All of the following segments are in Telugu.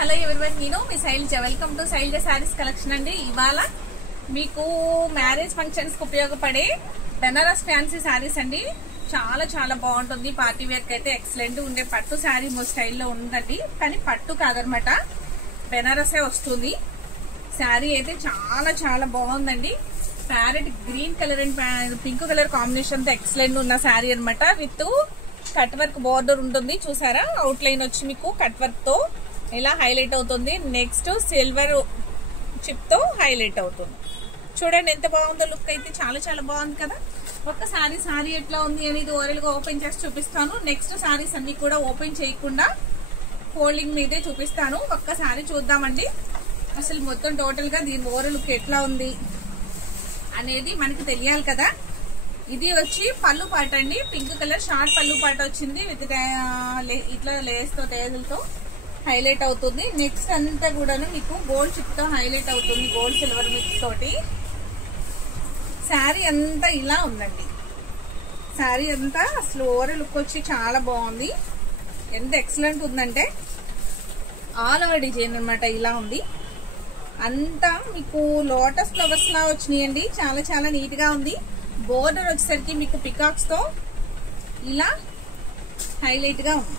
హలో ఎవరివన్, నేను మీ Shailaja. Welcome to Shailaja saris collection అండి. ఇవాళ మీకు మ్యారేజ్ ఫంక్షన్స్ కు ఉపయోగపడే బెనారస్ ఫ్యాన్సీ శారీస్ అండి. చాలా చాలా బాగుంటుంది. పార్టీ వేర్ కి అయితే ఎక్సలెంట్ ఉండే పట్టు శారీ స్టైల్లో ఉందండి. కానీ పట్టు కాదనమాట, బెనారసే వస్తుంది. శారీ అయితే చాలా చాలా బాగుందండి. Parrot green colour and pink colour combination తో ఎక్సలెంట్ ఉన్న శారీ అనమాట. విత్ కట్ వర్క్ బార్డర్ ఉంటుంది, చూసారా? అవుట్ లైన్ వచ్చి మీకు కట్ వర్క్ తో ఇలా హైలైట్ అవుతుంది. నెక్స్ట్ సిల్వర్ చిప్ తో హైలైట్ అవుతుంది. చూడండి ఎంత బాగుందో లుక్. అయితే చాలా చాలా బాగుంది కదా. ఒక్కసారి సారీ ఎట్లా ఉంది అనేది ఓవరాల్ గా ఓపెన్ చేసి చూపిస్తాను. నెక్స్ట్ సారీస్ అన్ని కూడా ఓపెన్ చేయకుండా ఫోల్డింగ్ మీదే చూపిస్తాను. ఒక్కసారి చూద్దామండి అసలు మొత్తం టోటల్ గా దీని ఓవరాల్ లుక్ ఎట్లా ఉంది అనేది మనకి తెలియాలి కదా. ఇది వచ్చి పళ్ళు పాట అండి. పింక్ కలర్ షార్ట్ పళ్ళు పాట వచ్చింది. విత్ ఇట్లా లేస్ తో టేజులతో హైలైట్ అవుతుంది. నెక్స్ట్ అంతా కూడాను మీకు గోల్డ్ చిప్ తో హైలైట్ అవుతుంది, గోల్డ్ సిల్వర్ మిక్స్ తోటి. శారీ అంతా ఇలా ఉందండి. శారీ అంతా అసలు ఓవరాల్ లుక్ వచ్చి చాలా బాగుంది. ఎంత ఎక్సలెంట్ ఉందంటే ఆల్ ఓవర్ డిజైన్ అనమాట ఇలా ఉంది. అంతా మీకు లోటస్ ఫ్లవర్స్ లా వచ్చినాయండి. చాలా చాలా నీట్ గా ఉంది. బోర్డర్ వచ్చేసరికి మీకు పికాక్స్ తో ఇలా హైలైట్ గా ఉంది.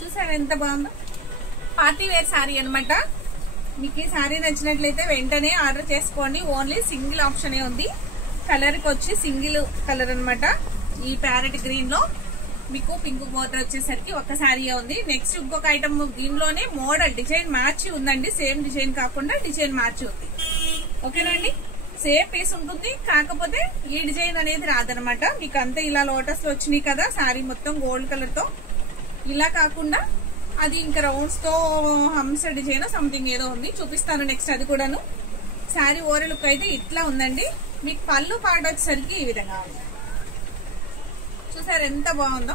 చూసారా ఎంత బాగుందో. పార్టీ వేర్ శారీ అనమాట. మీకు ఈ శారీ నచ్చినట్లయితే వెంటనే ఆర్డర్ చేసుకోండి. ఓన్లీ సింగిల్ ఆప్షనే ఉంది. కలర్ కి వచ్చి సింగిల్ కలర్ అనమాట. ఈ ప్యారెట్ గ్రీన్ లో మీకు పింక్ బోర్డర్ వచ్చేసరికి ఒక శారీ ఉంది. నెక్స్ట్ ఇంకొక ఐటమ్ దీనిలోనే మోడల్ డిజైన్ మార్చి ఉందండి. సేమ్ డిజైన్ కాకుండా డిజైన్ మార్చి ఉంది. ఓకేనండి, సేమ్ పీస్ ఉంటుంది, కాకపోతే ఈ డిజైన్ అనేది రాదనమాట. మీకు అంతా ఇలా లోటస్ లో వచ్చినాయి కదా. శారీ మొత్తం గోల్డ్ కలర్ తో ఇలా కాకుండా అది ఇంకా రౌండ్స్ తో హంస డిజైన్ సంథింగ్ ఏదో ఉంది, చూపిస్తాను నెక్స్ట్ అది కూడాను. శారీ ఓవరాల్ లుక్ అయితే ఇట్లా ఉందండి. మీకు పళ్ళు పాట వచ్చేసరికి ఈ విధంగా ఉంది. చూసారు ఎంత బాగుందో.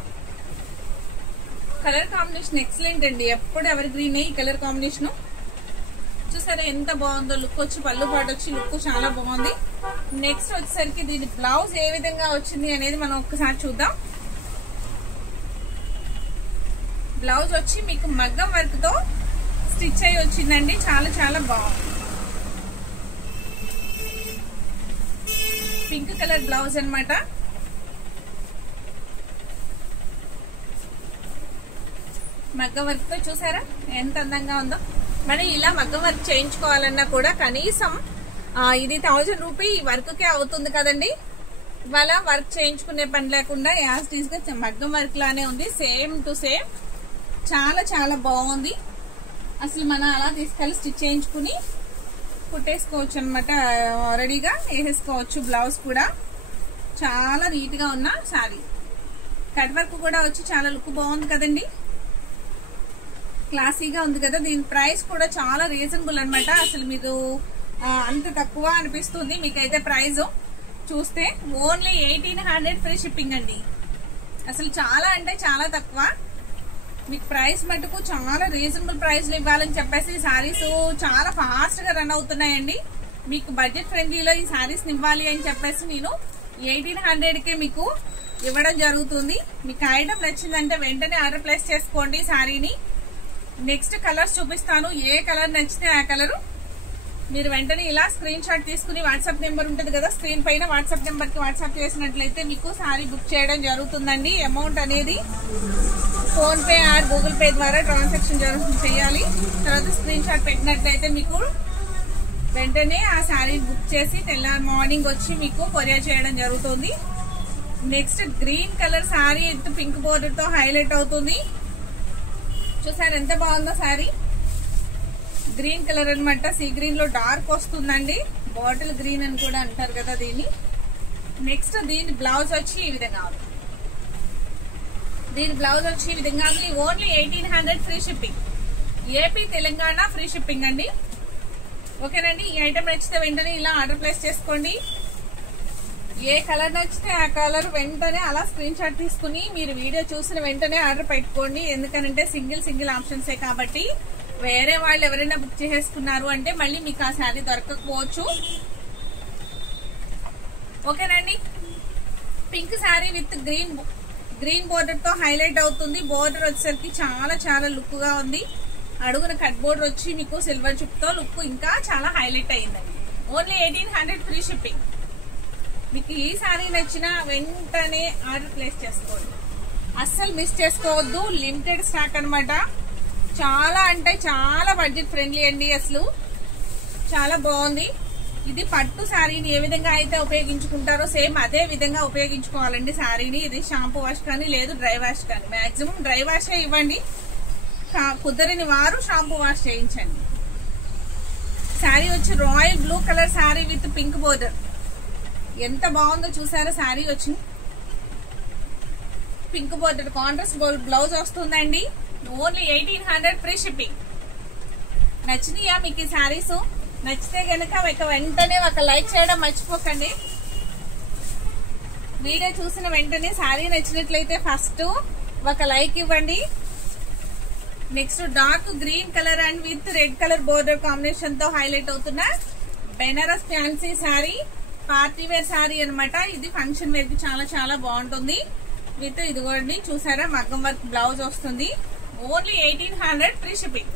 కలర్ కాంబినేషన్ ఎక్సలెంట్ అండి. ఎప్పుడు ఎవర్ గ్రీన్ ఈ కలర్ కాంబినేషన్. చూసారా ఎంత బాగుందో లుక్. వచ్చి పళ్ళు పాట వచ్చి లుక్ చాలా బాగుంది. నెక్స్ట్ వచ్చేసరికి దీని బ్లౌజ్ ఏ విధంగా వచ్చింది అనేది మనం ఒక్కసారి చూద్దాం. బ్లౌజ్ వచ్చి మీకు మగ్గం వర్క్ తో స్టిచ్ అయ్యి వచ్చిందండి. చాలా చాలా బాగుంది. పింక్ కలర్ బ్లౌజ్ అనమాట. మగ్గం వర్క్ తో చూసారా ఎంత అందంగా ఉందో. మరి ఇలా మగ్గం వర్క్ చేయించుకోవాలన్నా కూడా కనీసం ఇది 1000 రూపీ వర్క్ కే అవుతుంది కదండి. ఇవాళ వర్క్ చేయించుకునే పని లేకుండా యాజ్ టీజ్ గా మగ్గం వర్క్ లానే ఉంది. సేమ్ టు సేమ్ చాలా చాలా బాగుంది. అసలు మనం అలా తీసుకెళ్లి స్టిచ్ చేయించుకుని కుట్టేసుకోవచ్చు అనమాట. రెడీగా వేసేసుకోవచ్చు. బ్లౌజ్ కూడా చాలా నీట్ గా ఉన్న శారీ. కట్ వర్క్ కూడా వచ్చి చాలా లుక్ బాగుంది కదండి. క్లాసీగా ఉంది కదా. దీని ప్రైస్ కూడా చాలా రీజనబుల్ అనమాట. అసలు మీరు అంత తక్కువ అనిపిస్తుంది మీకైతే ప్రైస్ చూస్తే. ఓన్లీ 1800 ఫ్రీ షిప్పింగ్ అండి. అసలు చాలా అంటే చాలా తక్కువ. మీకు ప్రైస్ మటుకు చాలా రీజనబుల్ ప్రైస్ లో ఇవ్వాలని చెప్పేసి శారీస్ చాలా ఫాస్ట్ గా రన్ అవుతున్నాయండి. మీకు బడ్జెట్ ఫ్రెండ్లీలో ఈ శారీస్ ఇవ్వాలి అని చెప్పేసి నేను 1800 కే మీకు ఇవ్వడం జరుగుతుంది. మీకు ఐటమ్ నచ్చిందంటే వెంటనే ఆర్డర్ ప్లేస్ చేసుకోండి శారీని. నెక్స్ట్ కలర్స్ చూపిస్తాను. ఏ కలర్ నచ్చితే ఆ కలర్ మీరు వెంటనే ఇలా స్క్రీన్ షాట్ తీసుకుని వాట్సాప్ నెంబర్ ఉంటుంది కదా స్క్రీన్ పైన, వాట్సాప్ నెంబర్ కి వాట్సాప్ చేసినట్లయితే మీకు శారీ బుక్ చేయడం జరుగుతుందండి. అమౌంట్ అనేది phone pay are Google pay ద్వారా ట్రాన్సాక్షన్ చేయాలి. తర్వాత స్క్రీన్ షాట్ పెట్టినట్లయితే మీకు వెంటనే ఆ శారీ బుక్ చేసి తెల్లారి మార్నింగ్ వచ్చి మీకు కొరియర్ చేయడం జరుగుతుంది. Next green colour sari pink border తో హైలైట్ అవుతుంది. చూసారు ఎంత బాగుందో శారీ. గ్రీన్ కలర్ అనమాట. సీ గ్రీన్ లో డార్క్ వస్తుందండి. బాటిల్ గ్రీన్ అని కూడా అంటారు కదా దీన్ని. నెక్స్ట్ దీని బ్లౌజ్ వచ్చి ఈ విధంగా ఉంది. దీని బ్లౌజ్ వచ్చి ఈ విధంగా ఉంది. Only 1800 free shipping. AP Telangana free shipping అండి. ఓకేనండి, ఈ ఐటమ్ నచ్చితే వెంటనే ఇలా ఆర్డర్ ప్లేస్ చేసుకోండి. ఏ కలర్ నచ్చితే ఆ కలర్ వెంటనే అలా స్క్రీన్ షాట్ తీసుకుని మీరు వీడియో చూసిన వెంటనే ఆర్డర్ పెట్టుకోండి. ఎందుకంటే సింగిల్ ఆప్షన్సే కాబట్టి వేరే వాళ్ళు ఎవరైనా బుక్ చేసేసుకున్నారు అంటే మళ్ళీ మీకు ఆ శారీ దొరకకపోవచ్చు. ఓకేనండి, pink sari with green border తో హైలైట్ అవుతుంది. బోర్డర్ వచ్చేసరికి చాలా చాలా లుక్ గా ఉంది. అడుగున కట్ బోర్డర్ వచ్చి మీకు సిల్వర్ చుక్ తో లుక్ ఇంకా చాలా హైలైట్ అయిందండి. Only 1800 free shipping. మీకు ఈ సారీ నచ్చిన వెంటనే ఆర్డర్ ప్లేస్ చేసుకోండి, అస్సలు మిస్ చేసుకోవద్దు. లిమిటెడ్ స్టాక్ అన్నమాట. చాలా అంటే చాలా బడ్జెట్ ఫ్రెండ్లీ అండి. అసలు చాలా బాగుంది. ఇది పట్టు శారీని ఏ విధంగా అయితే ఉపయోగించుకుంటారో సేమ్ అదే విధంగా ఉపయోగించుకోవాలండి శారీని. ఇది షాంపూ వాష్ కానీ లేదు డ్రై వాష్ కానీ, మాక్సిమం డ్రై వాషే ఇవ్వండి. కుదరని వారు షాంపూ వాష్ చేయించండి. శారీ వచ్చి royal blue colour sari with pink border. ఎంత బాగుందో చూసారా శారీ వచ్చి. పింక్ బోర్డర్ కాంట్రాస్ట్ బ్లౌజ్ వస్తుందండి. Only 1800 free shipping. నచ్చినాయా మీకు ఈ శారీస్? నచ్చితే గనక వెంటనే ఒక లైక్ చేయడం మర్చిపోకండి. వీడియో చూసిన వెంటనే శారీ నచ్చినట్లయితే ఫస్ట్ ఒక లైక్ ఇవ్వండి. Next dark green colour and with red colour border combination తో హైలైట్ అవుతున్న Banaras fancy sari, party wear sari అనమాట. ఇది ఫంక్షన్ వేర్ కి చాలా చాలా బాగుంటుంది. విత్ ఇదిగోండి చూసారా మగ్గం వర్క్ బ్లౌజ్ వస్తుంది. Only 1800 free shipping.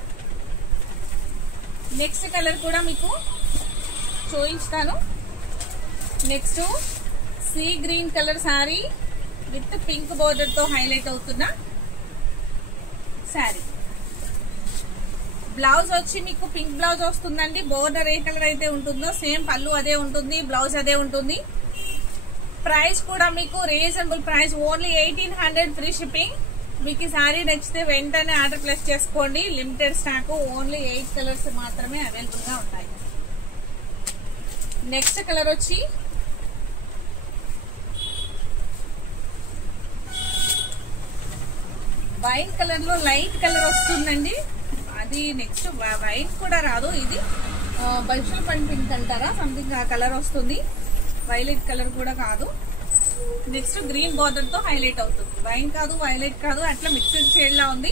Next colour కూడా మీకు చూపిస్తాను. Next sea green colour sari with pink border తో హైలైట్ అవుతున్న శారీ. బ్లౌజ్ వచ్చి మీకు పింక్ బ్లౌజ్ వస్తుందండి. బోర్డర్ ఏ కలర్ అయితే ఉంటుందో సేమ్ పళ్ళు అదే ఉంటుంది, బ్లౌజ్ అదే ఉంటుంది. ప్రైస్ కూడా మీకు reasonable price. Only 1800 free shipping. మీకు ఈ శారీ నచ్చితే వెంటనే ఆర్డర్ ప్లేస్ చేసుకోండి. Limited stock. ఓన్లీ 8 కలర్స్ మాత్రమే అవైలబుల్ గా ఉంటాయి. నెక్స్ట్ కలర్ వచ్చి వైన్ కలర్ లో లైట్ కలర్ వస్తుందండి. అది నెక్స్ట్ వైన్ కూడా రాదు, ఇది బల్షల్ పండ్ పింక్ అంటారా సంథింగ్ ఆ కలర్ వస్తుంది. వైలెట్ కలర్ కూడా కాదు. నెక్స్ట్ గ్రీన్ బోర్డర్ తో హైలైట్ అవుతుంది. వైన్ కాదు వైలెట్ కాదు, అట్లా మిక్స్డ్ షేడ్ లా ఉంది.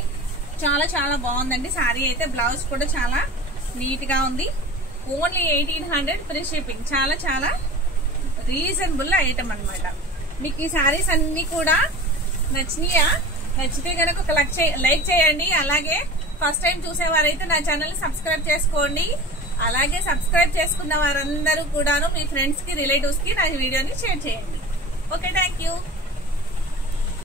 చాలా చాలా బాగుందండి శారీ అయితే. బ్లౌజ్ కూడా చాలా నీట్ గా ఉంది. Only 1800 free shipping. చాలా చాలా రీజనబుల్ ఐటమ్ అనమాట. మీకు ఈ శారీస్ అన్ని కూడా నచ్చినాయా? నచ్చితే కనుక ఒక లైక్ చేయండి. అలాగే ఫస్ట్ టైం చూసేవారైతే నా ఛానల్ సబ్స్క్రైబ్ చేసుకోండి. అలాగే సబ్స్క్రైబ్ చేసుకున్న వారందరూ కూడాను మీ ఫ్రెండ్స్ కి రిలేటివ్స్ కి నా వీడియోని షేర్ చేయండి. Okay, thank you.